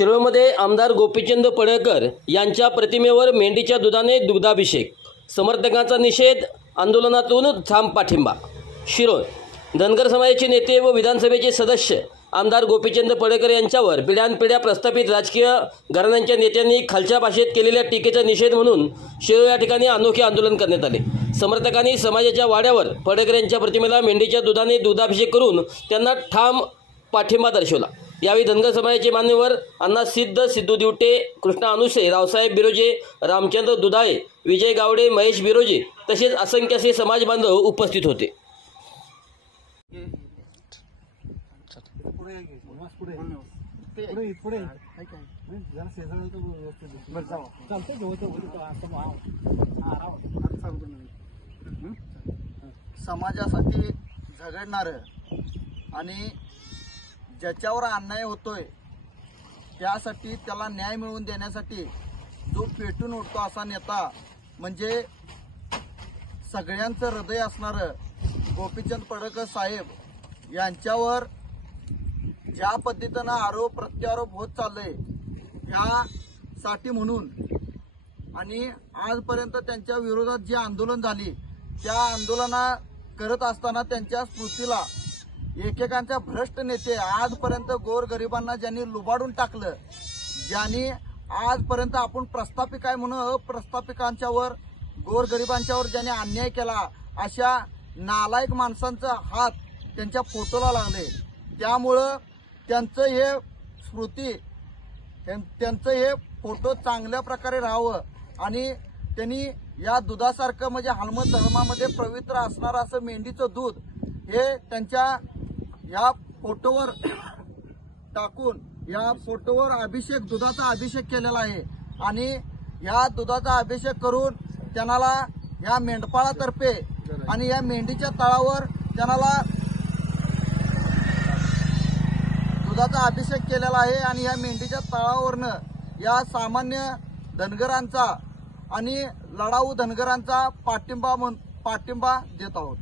शिरोळमध्ये आमदार गोपीचंद पडळकर यांच्या प्रतिमेवर मेंढीच्या दुधाने दुग्धाभिषेक, समर्थकांचा निषेध, आंदोलनातून ठाम पाठिंबा। शिरोळ धनगर समाजाचे नेते व विधानसभेचे सदस्य आमदार गोपीचंद पडळकर यांच्यावर पिढ्यानपिढ्या प्रस्थापित राजकीय घराण्यांच्या नेत्यांनी खालच्या भाषेत केलेल्या टीकेचा निषेध म्हणून शिरोळ या ठिकाणी अनोखे आंदोलन करण्यात आले। समर्थकांनी समाजाच्या वाड्यावर पडळकर यांच्या प्रतिमेला मेंढीच्या दुधाने दुग्धाभिषेक करून त्यांना ठाम पाठिंबा दर्शवला। यावेळी धनगर समाजाचे मान्यवर अण्णा सिद्ध, सिद्धू दिवटे, कृष्णा अनुसे, रावसाहेब बिरोजे, रामचंद्र दुधाळे, विजय गावडे, महेश बिरोजे तसेच असंख्य असे समाज बांधव उपस्थित होते। समाजासाठी झगडणारं आणि ज्याच्यावर अन्याय होतोय त्यासाठी त्याला न्याय मिळवून देण्यासाठी जो पेटून उठतो असा नेता म्हणजे सगळ्यांचं हृदय असणारं गोपीचंद पडळकर साहेब यांच्यावर ज्या पद्धतीनं आरोप प्रत्यारोप होत चाललंय ह्यासाठी म्हणून आणि आजपर्यंत त्यांच्या विरोधात जे आंदोलन झाली त्या आंदोलना करत असताना त्यांच्या स्मृतीला एकेकांच्या भ्रष्ट नेते आजपर्यंत गोरगरिबांना ज्यांनी लुबाडून टाकलं, ज्यांनी आजपर्यंत आपण प्रस्थापिक आहे म्हणून अप्रस्थापिकांच्यावर गोरगरिबांच्यावर ज्यांनी अन्याय केला अशा नालायक माणसांचा हात त्यांच्या फोटोला लागले। त्यामुळं त्यांचं हे स्मृती त्यांचं हे फोटो चांगल्या प्रकारे राहावं आणि त्यांनी या दुधासारखं म्हणजे हलमत धर्मामध्ये पवित्र असणारं असं मेंढीचं दूध हे त्यांच्या या फोटोवर टाकून या फोटोवर अभिषेक, दुधाचा अभिषेक केलेला आहे आणि या दुधाचा अभिषेक करून त्यांना या मेंढपाळातर्फे आणि या मेंढीच्या तळावर त्यांना दुधाचा अभिषेक केलेला आहे आणि या मेंढीच्या तळावरनं या सामान्य धनगरांचा आणि लढाऊ धनगरांचा पाठिंबा देत आहोत।